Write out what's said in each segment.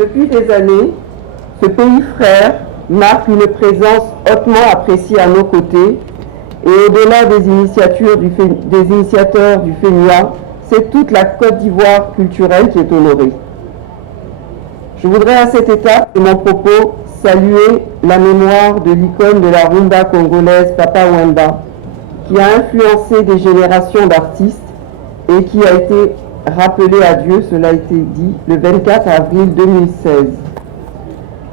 Depuis des années, ce pays frère marque une présence hautement appréciée à nos côtés et au-delà des initiateurs du FENUA, c'est toute la Côte d'Ivoire culturelle qui est honorée. Je voudrais à cette étape de mon propos saluer la mémoire de l'icône de la rumba congolaise Papa Wemba, qui a influencé des générations d'artistes et qui a été rappelé à Dieu, cela a été dit, le 24 avril 2016.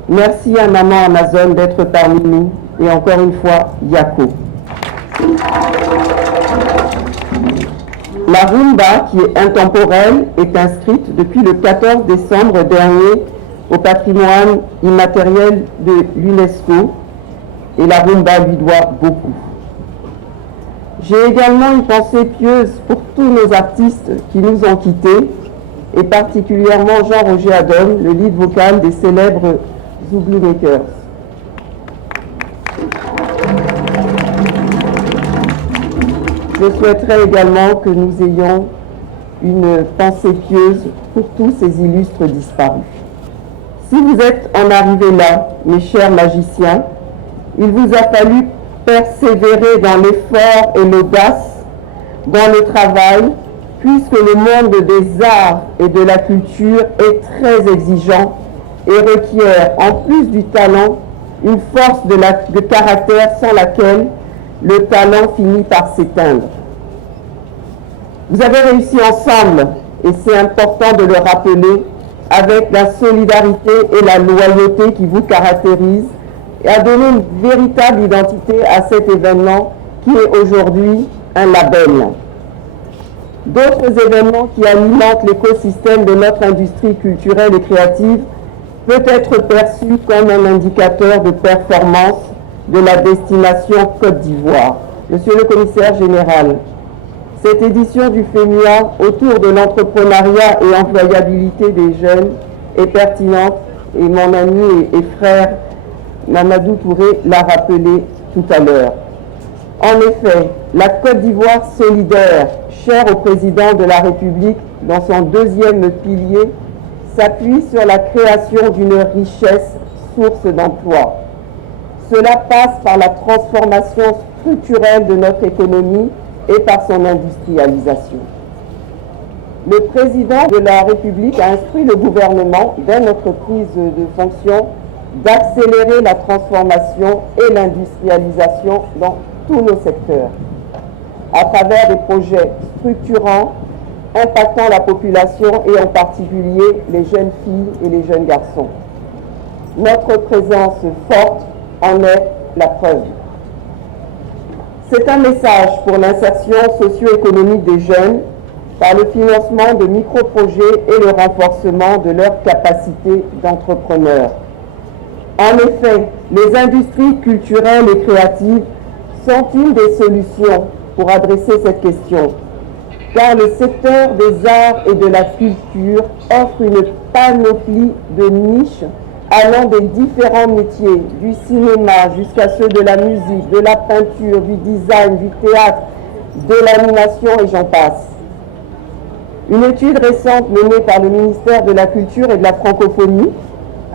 Merci à Maman Amazon d'être parmi nous et encore une fois, Yako. La rumba, qui est intemporelle, est inscrite depuis le 14 décembre dernier au patrimoine immatériel de l'UNESCO et la rumba lui doit beaucoup. J'ai également une pensée pieuse pour tous nos artistes qui nous ont quittés et particulièrement Jean-Roger Adom, le lead vocal des célèbres Zouglou Makers. Je souhaiterais également que nous ayons une pensée pieuse pour tous ces illustres disparus. Si vous êtes en arrivé là, mes chers magiciens, il vous a fallu persévérer dans l'effort et l'audace, dans le travail, puisque le monde des arts et de la culture est très exigeant et requiert, en plus du talent, une force de caractère sans laquelle le talent finit par s'éteindre. Vous avez réussi ensemble, et c'est important de le rappeler, avec la solidarité et la loyauté qui vous caractérisent, et à donner une véritable identité à cet événement qui est aujourd'hui un label. D'autres événements qui alimentent l'écosystème de notre industrie culturelle et créative peut être perçu comme un indicateur de performance de la destination Côte d'Ivoire. Monsieur le commissaire général, cette édition du FENUA autour de l'entrepreneuriat et employabilité des jeunes est pertinente et mon ami et frère Mamadou Touré l'a rappelé tout à l'heure. En effet, la Côte d'Ivoire solidaire, chère au président de la République dans son deuxième pilier, s'appuie sur la création d'une richesse source d'emploi. Cela passe par la transformation structurelle de notre économie et par son industrialisation. Le président de la République a instruit le gouvernement, dès notre prise de fonction, d'accélérer la transformation et l'industrialisation dans tous nos secteurs, à travers des projets structurants impactant la population et en particulier les jeunes filles et les jeunes garçons. Notre présence forte en est la preuve. C'est un message pour l'insertion socio-économique des jeunes par le financement de micro-projets et le renforcement de leurs capacités d'entrepreneurs. En effet, les industries culturelles et créatives sont une des solutions pour adresser cette question, car le secteur des arts et de la culture offre une panoplie de niches allant des différents métiers, du cinéma jusqu'à ceux de la musique, de la peinture, du design, du théâtre, de l'animation et j'en passe. Une étude récente menée par le ministère de la Culture et de la Francophonie,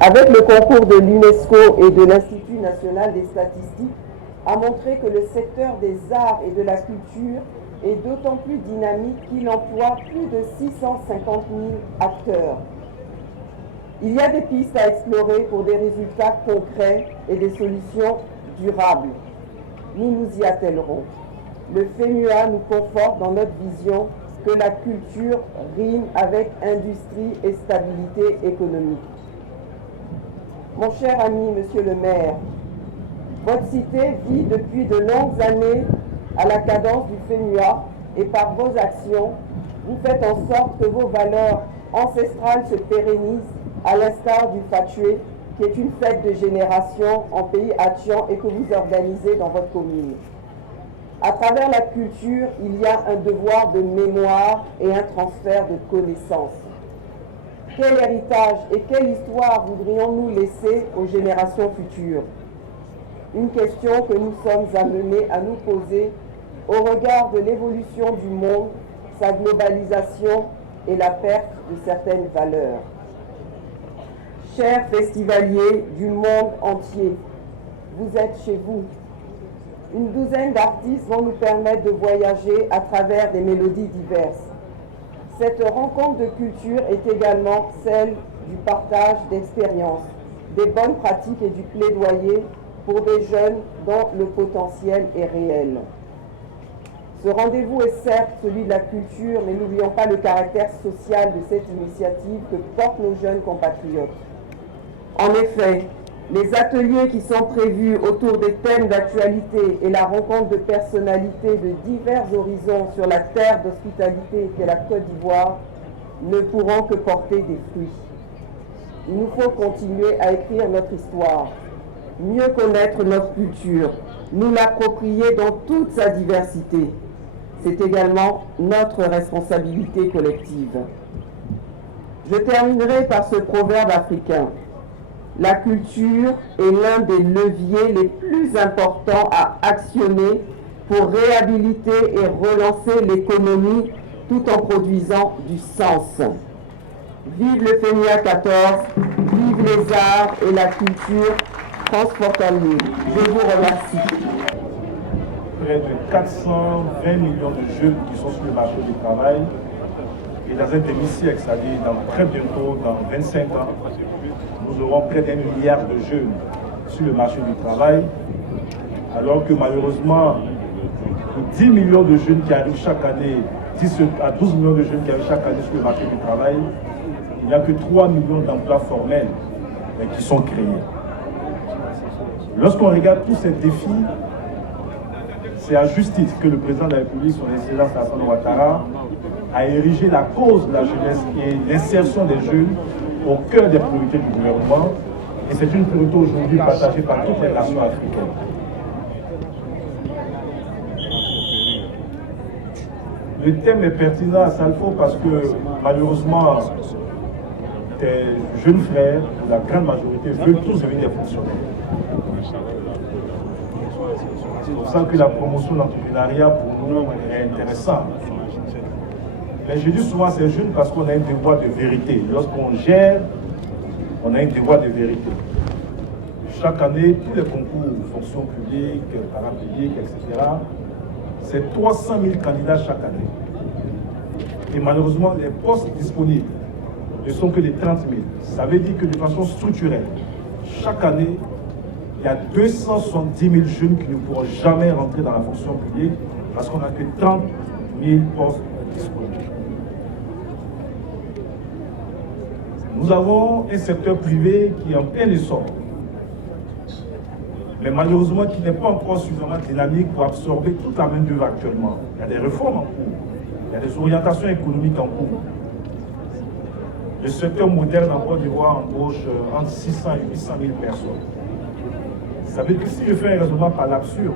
avec le concours de l'UNESCO et de l'Institut national des statistiques, a montré que le secteur des arts et de la culture est d'autant plus dynamique qu'il emploie plus de 650 000 acteurs. Il y a des pistes à explorer pour des résultats concrets et des solutions durables. Nous nous y attellerons. Le FENUA nous conforte dans notre vision que la culture rime avec industrie et stabilité économique. Mon cher ami, monsieur le maire, votre cité vit depuis de longues années à la cadence du FENUA et par vos actions, vous faites en sorte que vos valeurs ancestrales se pérennisent à l'instar du Fatoué, qui est une fête de génération en pays Atchian et que vous organisez dans votre commune. À travers la culture, il y a un devoir de mémoire et un transfert de connaissances. Quel héritage et quelle histoire voudrions-nous laisser aux générations futures? Une question que nous sommes amenés à nous poser au regard de l'évolution du monde, sa globalisation et la perte de certaines valeurs. Chers festivaliers du monde entier, vous êtes chez vous. Une douzaine d'artistes vont nous permettre de voyager à travers des mélodies diverses. Cette rencontre de culture est également celle du partage d'expériences, des bonnes pratiques et du plaidoyer pour des jeunes dont le potentiel est réel. Ce rendez-vous est certes celui de la culture, mais n'oublions pas le caractère social de cette initiative que portent nos jeunes compatriotes. En effet, les ateliers qui sont prévus autour des thèmes d'actualité et la rencontre de personnalités de divers horizons sur la terre d'hospitalité qu'est la Côte d'Ivoire ne pourront que porter des fruits. Il nous faut continuer à écrire notre histoire, mieux connaître notre culture, nous l'approprier dans toute sa diversité. C'est également notre responsabilité collective. Je terminerai par ce proverbe africain. La culture est l'un des leviers les plus importants à actionner pour réhabiliter et relancer l'économie tout en produisant du sens. Vive le FEMIA 14, vive les arts et la culture transfrontaliers. Je vous remercie. Près de 420 millions de jeunes qui sont sur le marché du travail et dans un demi-siècle, c'est-à-dire très bientôt, dans 25 ans, nous aurons près d'1 milliard de jeunes sur le marché du travail, alors que malheureusement, 10 millions de jeunes qui arrivent chaque année, 10 à 12 millions de jeunes qui arrivent chaque année sur le marché du travail, il n'y a que 3 millions d'emplois formels qui sont créés. Lorsqu'on regarde tous ces défis, c'est à juste titre que le président de la République, son Excellence Alassane Ouattara, a érigé la cause de la jeunesse et l'insertion des jeunes au cœur des priorités du gouvernement. Et c'est une priorité aujourd'hui partagée par toutes les nations africaines. Le thème est pertinent à Salfo parce que malheureusement, tes jeunes frères, la grande majorité, veulent tous devenir des fonctionnaires. C'est pour ça que la promotion de l'entrepreneuriat pour nous est intéressante. Mais je dis souvent à ces jeunes parce qu'on a un devoir de vérité. Lorsqu'on gère, on a un devoir de vérité. Chaque année, tous les concours, fonction publique, parapublique, etc., c'est 300 000 candidats chaque année. Et malheureusement, les postes disponibles ne sont que les 30 000. Ça veut dire que de façon structurelle, chaque année, il y a 270 000 jeunes qui ne pourront jamais rentrer dans la fonction publique parce qu'on n'a que 30 000 postes disponibles. Nous avons un secteur privé qui est en plein essor, mais malheureusement qui n'est pas encore suffisamment dynamique pour absorber toute la main-d'œuvre actuellement. Il y a des réformes en cours, il y a des orientations économiques en cours. Le secteur moderne en Côte d'Ivoire embauche entre 600 et 800 000 personnes. Ça veut dire que si je fais un raisonnement par l'absurde,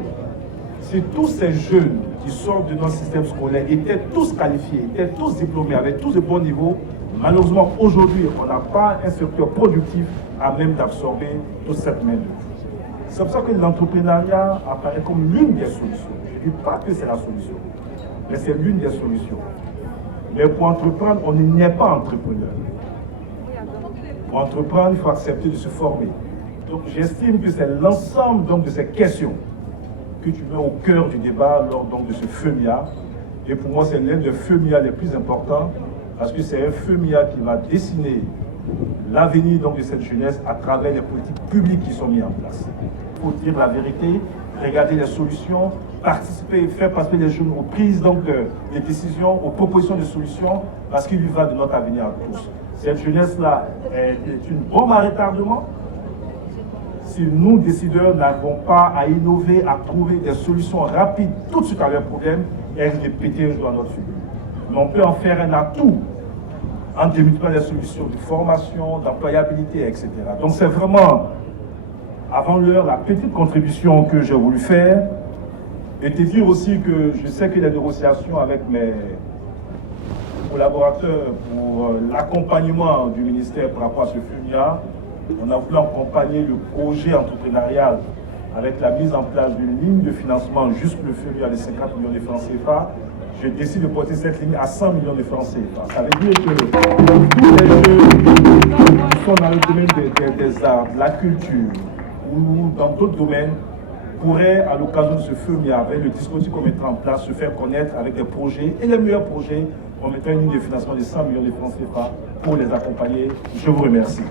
si tous ces jeunes qui sortent de notre système scolaire étaient tous qualifiés, étaient tous diplômés, avec tous de bons niveaux, malheureusement aujourd'hui, on n'a pas un secteur productif à même d'absorber toute cette main-d'œuvre. C'est pour ça que l'entrepreneuriat apparaît comme l'une des solutions. Je ne dis pas que c'est la solution, mais c'est l'une des solutions. Mais pour entreprendre, on n'est pas entrepreneur. Pour entreprendre, il faut accepter de se former. Donc j'estime que c'est l'ensemble de ces questions que tu mets au cœur du débat lors de ce FEMIA. Et pour moi, c'est l'un des FEMIA les plus importants parce que c'est un FEMIA qui va dessiner l'avenir de cette jeunesse à travers les politiques publiques qui sont mises en place. Il faut dire la vérité, regarder les solutions, participer, faire participer les jeunes aux prises des décisions, aux propositions de solutions, parce qu'il y va de notre avenir à tous. Cette jeunesse-là est une bombe à retardement. Si nous, décideurs, n'avons pas à innover, à trouver des solutions rapides tout de suite à leurs problèmes, elles risquent de péter dans notre futur. Mais on peut en faire un atout en démultipliant les solutions de formation, d'employabilité, etc. Donc c'est vraiment, avant l'heure, la petite contribution que j'ai voulu faire. Et te dire aussi que je sais que les négociations avec mes collaborateurs pour l'accompagnement du ministère par rapport à ce FEMIA, on a voulu accompagner le projet entrepreneurial avec la mise en place d'une ligne de financement jusqu'au FEMIA de 50 millions de francs CFA. je décide de porter cette ligne à 100 millions de francs CFA. Ça veut dire que tous les jeunes qui sont dans le domaine des arts, de la culture ou dans d'autres domaines pourraient, à l'occasion de ce feu avec le dispositif qu'on mettra en place, se faire connaître avec des projets et les meilleurs projets. On mettra une ligne de financement de 100 millions de francs CFA pour les accompagner. Je vous remercie.